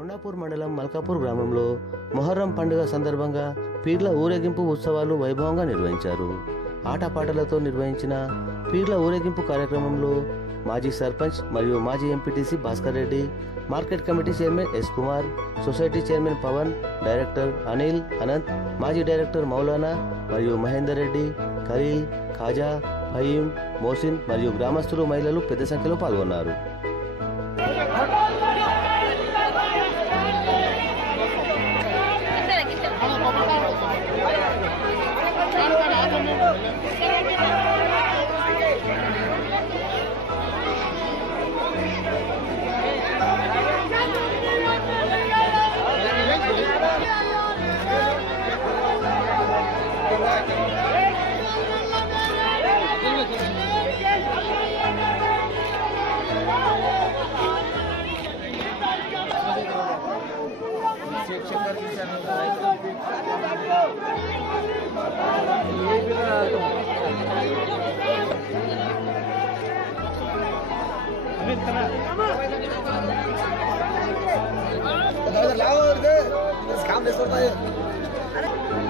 కొండాపూర్ మండలం మల్కాపూర్ గ్రామంలో మొహర్రం పండుగ సందర్భంగా పీర్ల ఊరేగింపు ఉత్సవాలు వైభవంగా నిర్వహించారు. ఆటపాటలతో నిర్వహించిన పీర్ల ఊరేగింపు కార్యక్రమంలో మాజీ సర్పంచ్ మరియు మాజీ MPTC Bhaskar Reddy market committee chairman S Kumar society chairman Pavan director Anil Anant మాజీ డైరెక్టర్ మౌలానా మరియు మహేందర్ రెడ్డి ఖలీల్ ఖాజా ఫయీం మోసిన్ మరియు గ్రామస్తులు మహిళలు పెద్ద సంఖ్యలో పాల్గొన్నారు. काम नहीं सोचता है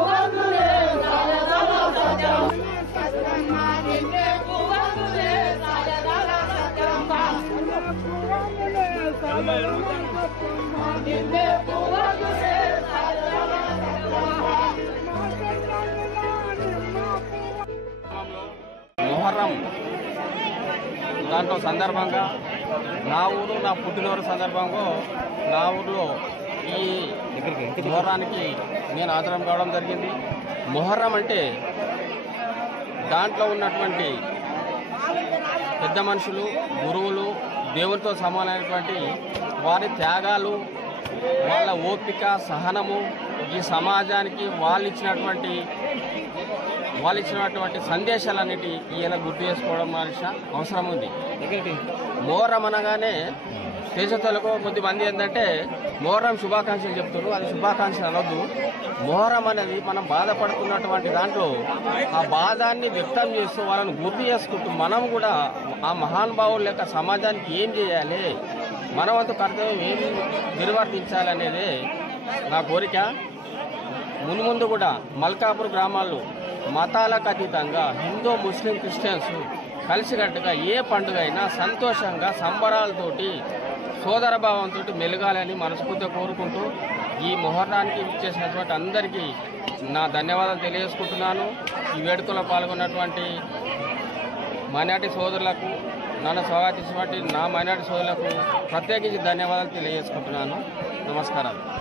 మొహర్రం. దాంట్లో సందర్భంగా నా ఊరు నా పుట్టినూరు సందర్భంగా నా ఊర్లో ఈ మొహర్రానికి నేను ఆదరం కావడం జరిగింది. మొహర్రం అంటే దాంట్లో ఉన్నటువంటి పెద్ద మనుషులు గురువులు దేవునితో సమానమైనటువంటి వారి త్యాగాలు వాళ్ళ ఓపిక సహనము ఈ సమాజానికి వాళ్ళు ఇచ్చినటువంటి వాళ్ళు ఇచ్చినటువంటి సందేశాలన్నిటి ఈయన గుర్తు చేసుకోవడం మనిషి అవసరం ఉంది. మోహరం అనగానే దేశతులకు కొద్దిమంది ఏంటంటే మొహరం శుభాకాంక్షలు చెప్తున్నారు. అది శుభాకాంక్షలు అనొద్దు. మొహరం అనేది మనం బాధపడుతున్నటువంటి దాంట్లో ఆ బాధాన్ని వ్యక్తం చేస్తూ వాళ్ళని గుర్తు చేసుకుంటూ మనం కూడా ఆ మహానుభావుల యొక్క సమాజానికి ఏం చేయాలి? మన వంతు కర్తవ్యం ఏం నిర్వర్తించాలనేదే నా కోరిక. మున్ముందు కూడా మల్కాపూర్ గ్రామాల్లో మతాలకు అతీతంగా హిందూ ముస్లిం క్రిస్టియన్స్ కలిసికట్టుగా ఏ పండుగ అయినా సంతోషంగా సంబరాలతోటి సోదరభావంతో మెలగాలని మనస్ఫూర్తిగా కోరుకుంటూ ఈ ముహూర్తానికి ఇచ్చేసినటువంటి అందరికీ నా ధన్యవాదాలు తెలియజేసుకుంటున్నాను. ఈ వేడుకలో పాల్గొన్నటువంటి మైనార్టీ సోదరులకు నన్ను స్వాగతించినటువంటి నా మైనార్టీ సోదరులకు ప్రత్యేకించి ధన్యవాదాలు తెలియజేసుకుంటున్నాను. నమస్కారాలు.